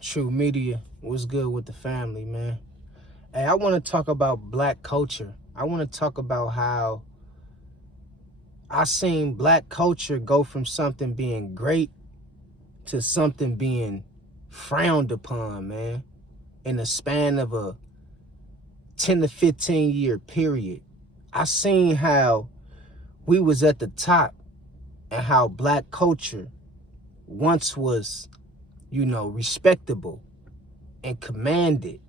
True Media. What's good with the family, man? Hey, I want to talk about black culture. I want to talk about how I seen black culture go from something being great to something being frowned upon, man, in the span of a 10 to 15 year period. I seen how we was at the top and how black culture once was, respectable and commanded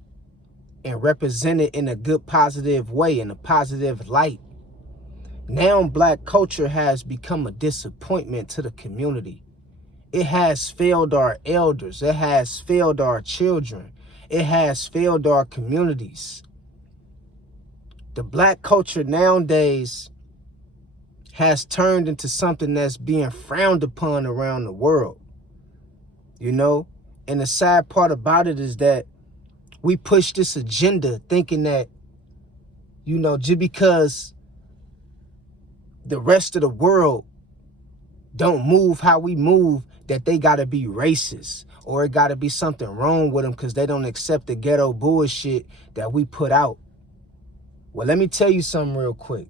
and represented in a good positive way, in a positive light. Now black culture has become a disappointment to the community. It has failed our elders. It has failed our children. It has failed our communities. The black culture nowadays has turned into something that's being frowned upon around the world. And the sad part about it is that we push this agenda thinking that, just because the rest of the world don't move how we move, that they got to be racist or it got to be something wrong with them because they don't accept the ghetto bullshit that we put out. Well, let me tell you something real quick.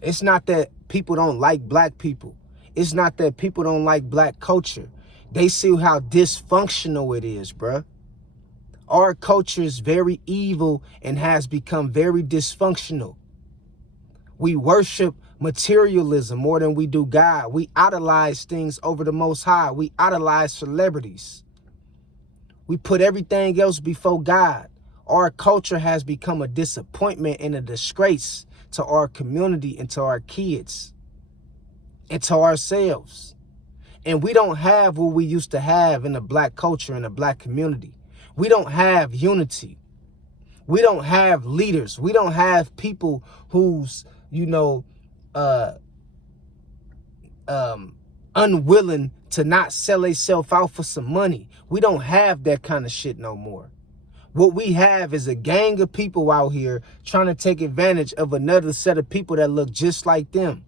It's not that people don't like black people. It's not that people don't like black culture. They see how dysfunctional it is, bruh. Our culture is very evil and has become very dysfunctional. We worship materialism more than we do God. We idolize things over the Most High. We idolize celebrities. We put everything else before God. Our culture has become a disappointment and a disgrace to our community and to our kids and to ourselves. And we don't have what we used to have in the black culture and the black community. We don't have unity. We don't have leaders. We don't have people who's, unwilling to not sell themselves out for some money. We don't have that kind of shit no more. What we have is a gang of people out here trying to take advantage of another set of people that look just like them.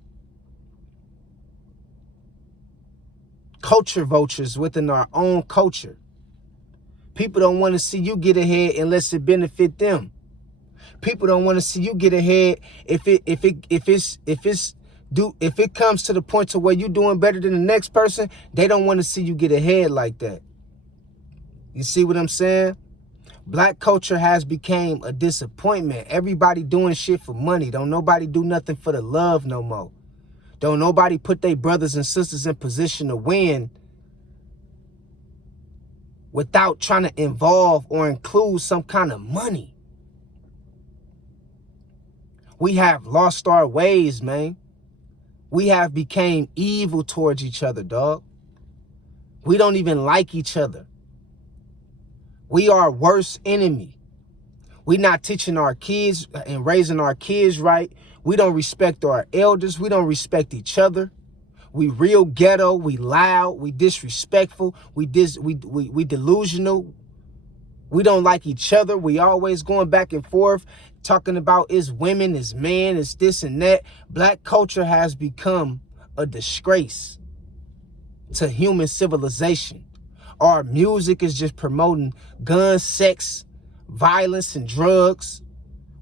Culture vultures within our own culture. People don't want to see you get ahead unless it benefit them. People don't want to see you get ahead if it comes to the point to where you're doing better than the next person. They don't want to see you get ahead like that. You see what I'm saying? Black culture has become a disappointment. Everybody doing shit for money. Don't nobody do nothing for the love no more. Don't nobody put their brothers and sisters in position to win without trying to involve or include some kind of money. We have lost our ways, man. We have become evil towards each other, dog. We don't even like each other. We are worst enemy. We not teaching our kids and raising our kids right. We don't respect our elders. We don't respect each other. We real ghetto. We loud. We disrespectful. We delusional. We don't like each other. We always going back and forth talking about is women, is men, is this and that. Black culture has become a disgrace to human civilization. Our music is just promoting guns, sex, violence, and drugs.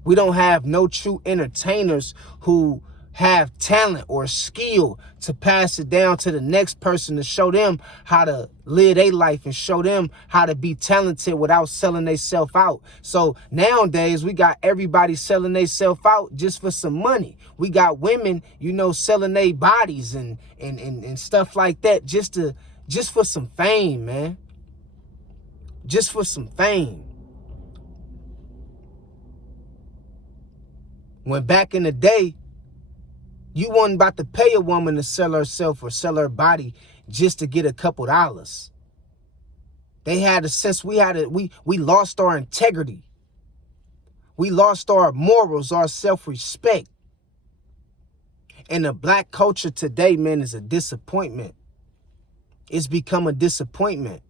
We don't have no true entertainers who have talent or skill to pass it down to the next person to show them how to live their life and show them how to be talented without selling themselves out. So nowadays we got everybody selling themselves out just for some money. We got women, selling their bodies and stuff like that just for some fame, man. Just for some fame. When back in the day, you wasn't about to pay a woman to sell herself or sell her body just to get a couple dollars. They had a sense we lost our integrity. We lost our morals, our self-respect. And the black culture today, man, is a disappointment. It's become a disappointment.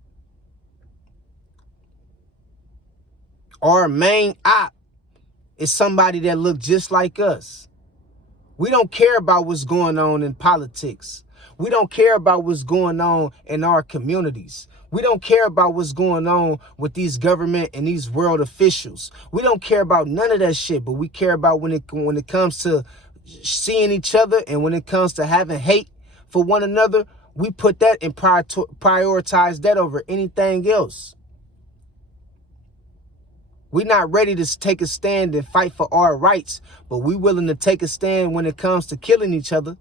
Our main op is somebody that look just like us. We don't care about what's going on in politics. We don't care about what's going on in our communities. We don't care about what's going on with these government and these world officials. We don't care about none of that shit, but we care about when it comes to seeing each other, and when it comes to having hate for one another, we put that and prioritize that over anything else. We're not ready to take a stand and fight for our rights, but we willing to take a stand when it comes to killing each other.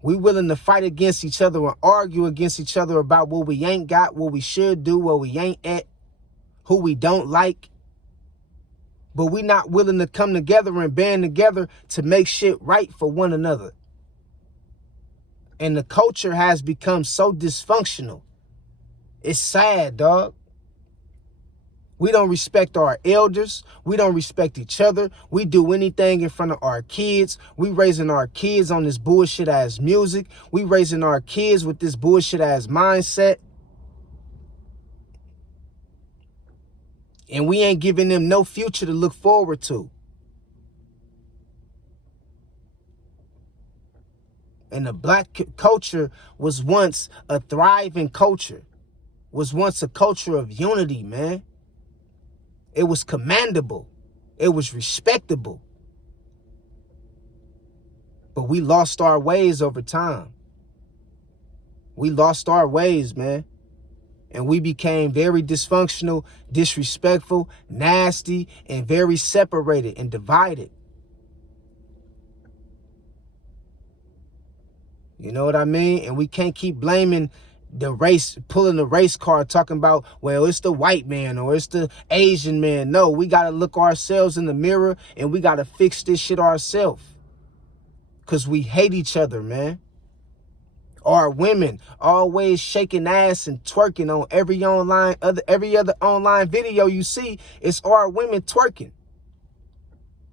We willing to fight against each other and argue against each other about what we ain't got, what we should do, what we ain't at, who we don't like. But we not willing to come together and band together to make shit right for one another. And the culture has become so dysfunctional. It's sad, dog. We don't respect our elders. We don't respect each other. We do anything in front of our kids. We raising our kids on this bullshit ass music. We raising our kids with this bullshit ass mindset. And we ain't giving them no future to look forward to. And the black culture was once a thriving culture. Was once a culture of unity, man. It was commendable. It was respectable. But we lost our ways over time. We lost our ways, man. And we became very dysfunctional, disrespectful, nasty, and very separated and divided. You know what I mean? And we can't keep blaming the race, pulling the race card, talking about, well, it's the white man or it's the Asian man. No, we got to look ourselves in the mirror and we got to fix this shit ourselves. Because we hate each other, man. Our women always shaking ass and twerking on every other online video you see. It's our women twerking.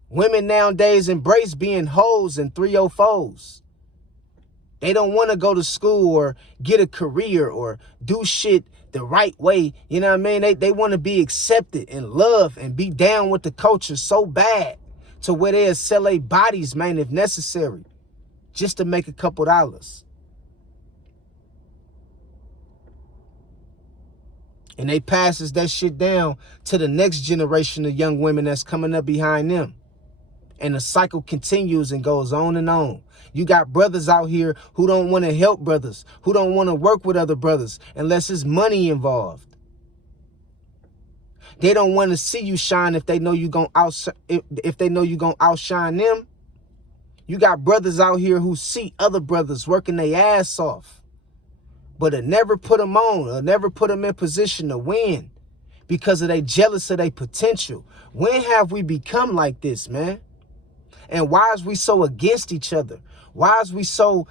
Women nowadays embrace being hoes and 304s. They don't want to go to school or get a career or do shit the right way. You know what I mean? They want to be accepted and loved and be down with the culture so bad to where they'll sell their bodies, man, if necessary, just to make a couple dollars. And they passes that shit down to the next generation of young women that's coming up behind them. And the cycle continues and goes on and on. You got brothers out here who don't want to help brothers, who don't want to work with other brothers unless there's money involved. They don't want to see you shine if they know you gonna outshine them. You got brothers out here who see other brothers working their ass off, but it never put them on, or never put them in position to win because of they jealous of their potential. When have we become like this, man? And why is we so against each other? Why is we so,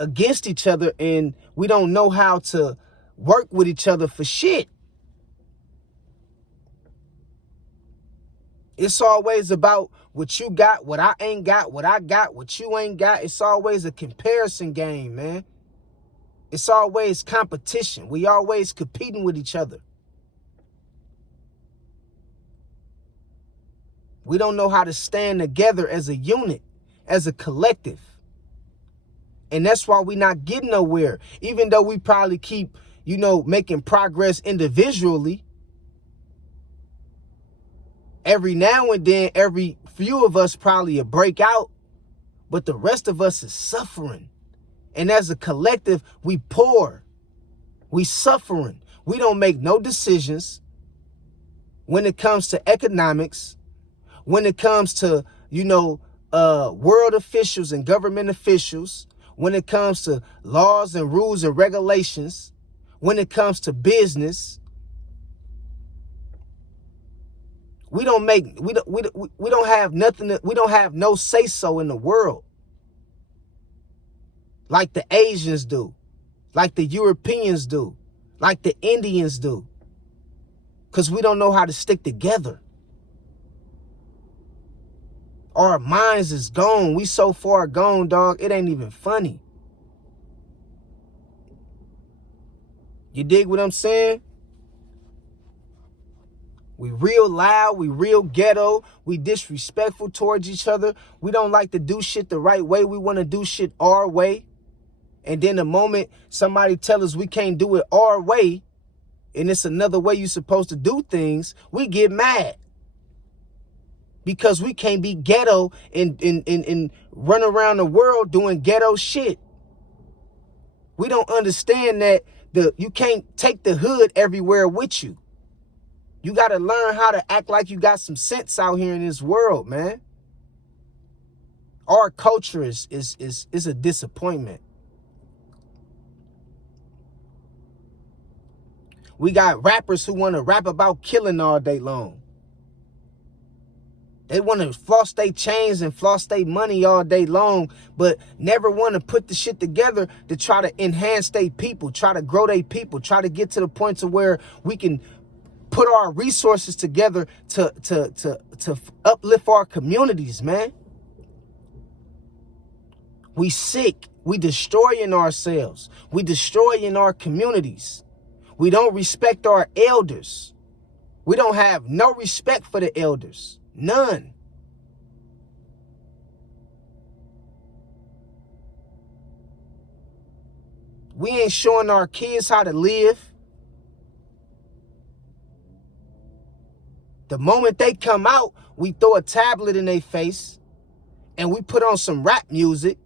against each other, and we don't know how to work with each other for shit? It's always about what you got, what I ain't got, what I got, what you ain't got. It's always a comparison game, man. It's always competition. We always competing with each other. We don't know how to stand together as a unit, as a collective. And that's why we're not getting nowhere. Even though we probably keep, making progress individually. Every now and then, every few of us probably a break out, but the rest of us is suffering. And as a collective, we poor. We suffering. We don't make no decisions when it comes to economics, when it comes to, world officials and government officials, when it comes to laws and rules and regulations, when it comes to business. We don't have nothing, we don't have no say-so in the world like the Asians do, like the Europeans do, like the Indians do, because we don't know how to stick together. Our minds is gone. We so far gone, dog. It ain't even funny. You dig what I'm saying? We real loud, we real ghetto, we disrespectful towards each other. We don't like to do shit the right way. We want to do shit our way. And then the moment somebody tell us we can't do it our way, and it's another way you're supposed to do things, we get mad. Because we can't be ghetto and run around the world doing ghetto shit. We don't understand that you can't take the hood everywhere with you. You got to learn how to act like you got some sense out here in this world, man. Our culture is a disappointment. We got rappers who want to rap about killing all day long. They want to floss their chains and floss their money all day long, but never want to put the shit together to try to enhance their people, try to grow their people, try to get to the point to where we can put our resources together to uplift our communities, man. We sick. We destroying ourselves. We destroying our communities. We don't respect our elders. We don't have no respect for the elders. None. We ain't showing our kids how to live. The moment they come out, we throw a tablet in their face and we put on some rap music,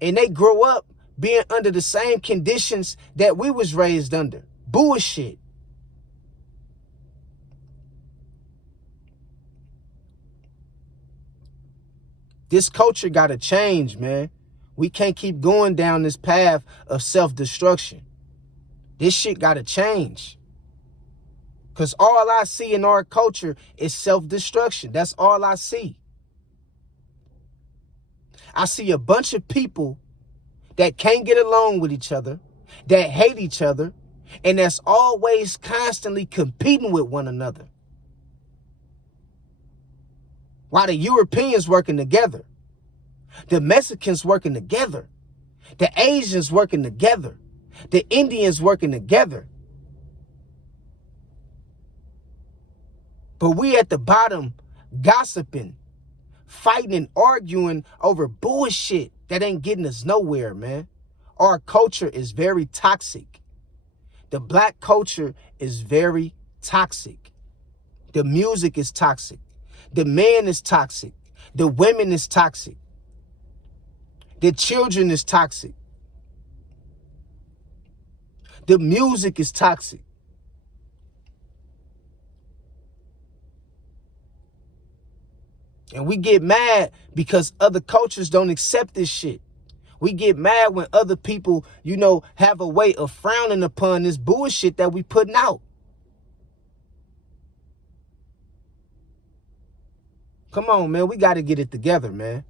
and they grow up being under the same conditions that we was raised under. Bullshit. This culture got to change, man. We can't keep going down this path of self-destruction. This shit got to change. Because all I see in our culture is self-destruction. That's all I see. I see a bunch of people that can't get along with each other, that hate each other, and that's always constantly competing with one another. While the Europeans working together, the Mexicans working together, the Asians working together, the Indians working together. But we at the bottom gossiping, fighting and arguing over bullshit that ain't getting us nowhere, man. Our culture is very toxic. The black culture is very toxic. The music is toxic. The man is toxic. The women is toxic. The children is toxic. The music is toxic. And we get mad because other cultures don't accept this shit. We get mad when other people, have a way of frowning upon this bullshit that we putting out. Come on, man. We got to get it together, man.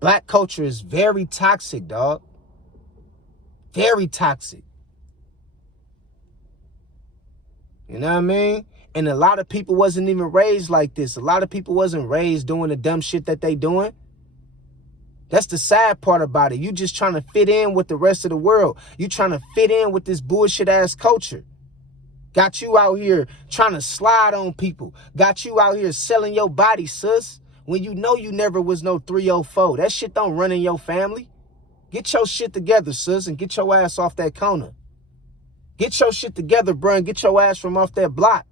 Black culture is very toxic, dog. Very toxic. You know what I mean? And a lot of people wasn't even raised like this. A lot of people wasn't raised doing the dumb shit that they doing. That's the sad part about it. You just trying to fit in with the rest of the world. You trying to fit in with this bullshit ass culture. Got you out here trying to slide on people. Got you out here selling your body, sis, when you know you never was no 304. That shit don't run in your family. Get your shit together, sis, and get your ass off that corner. Get your shit together, bruh, and get your ass from off that block.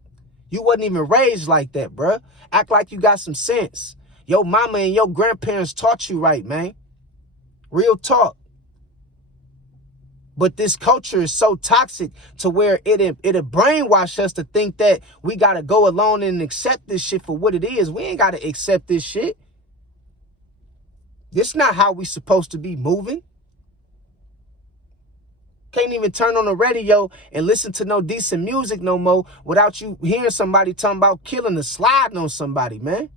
You wasn't even raised like that, bruh. Act like you got some sense. Your mama and your grandparents taught you right, man. Real talk. But this culture is so toxic to where it'll brainwash us to think that we got to go along and accept this shit for what it is. We ain't got to accept this shit. This not how we supposed to be moving. Can't even turn on the radio and listen to no decent music no more without you hearing somebody talking about killing or sliding on somebody, man.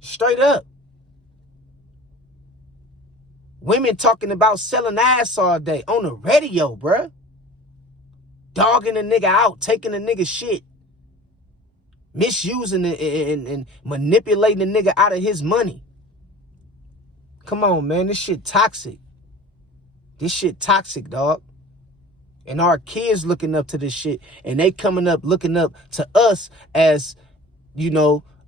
Straight up. Women talking about selling ass all day on the radio, bruh. Dogging a nigga out, taking a nigga shit. Misusing it and manipulating the nigga out of his money. Come on, man. This shit toxic. This shit toxic, dog. And our kids looking up to this shit, and they coming up looking up to us as,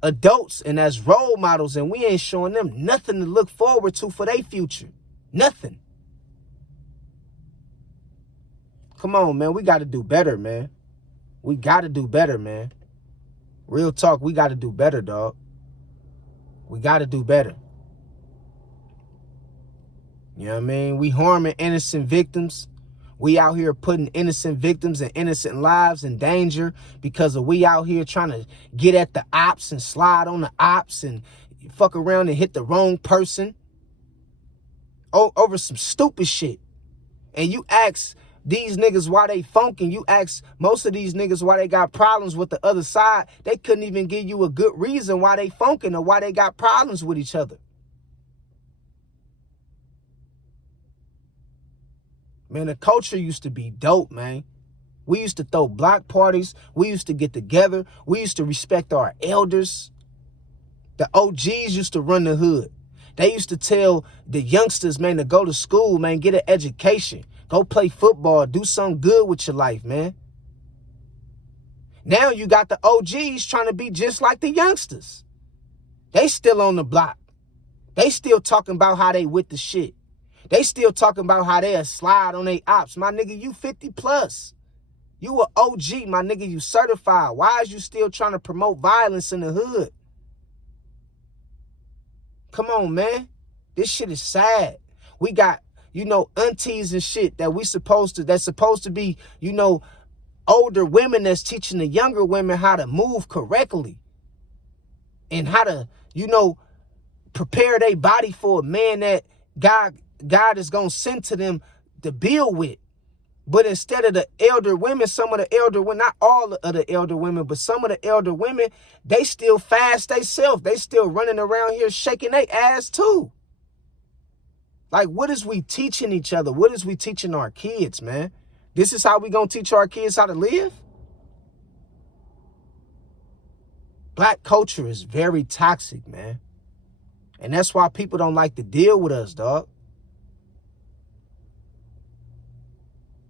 adults and as role models, and we ain't showing them nothing to look forward to for their future. Nothing. Come on, man. We got to do better, man. We got to do better, man. Real talk, we got to do better, dog. We got to do better. You know what I mean? We harming innocent victims. We out here putting innocent victims and innocent lives in danger because of we out here trying to get at the ops and slide on the ops and fuck around and hit the wrong person over some stupid shit. And you ask these niggas why they funking. You ask most of these niggas why they got problems with the other side. They couldn't even give you a good reason why they funking or why they got problems with each other. Man, the culture used to be dope, man. We used to throw block parties. We used to get together. We used to respect our elders. The OGs used to run the hood. They used to tell the youngsters, man, to go to school, man, get an education. Go play football. Do something good with your life, man. Now you got the OGs trying to be just like the youngsters. They still on the block. They still talking about how they with the shit. They still talking about how they a slide on their ops. My nigga, you 50 plus. You a OG, my nigga, you certified. Why is you still trying to promote violence in the hood? Come on, man. This shit is sad. We got, aunties and shit that's supposed to be, older women that's teaching the younger women how to move correctly. And how to, prepare their body for a man that God is going to send to them to build with. But instead of the elder women, some of the elder women, not all of the elder women, but some of the elder women, they still fast themselves. They still running around here shaking their ass too. Like, what is we teaching each other? What is we teaching our kids, man? This is how we going to teach our kids how to live? Black culture is very toxic, man. And that's why people don't like to deal with us, dog.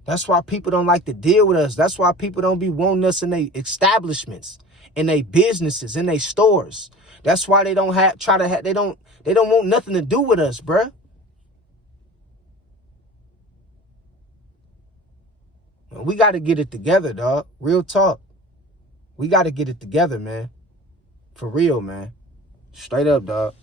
That's why people don't like to deal with us. That's why people don't be wanting us in their establishments, in their businesses, in their stores. That's why they don't want nothing to do with us, bruh. We got to get it together, dog. Real talk. We got to get it together, man. For real, man. Straight up, dog.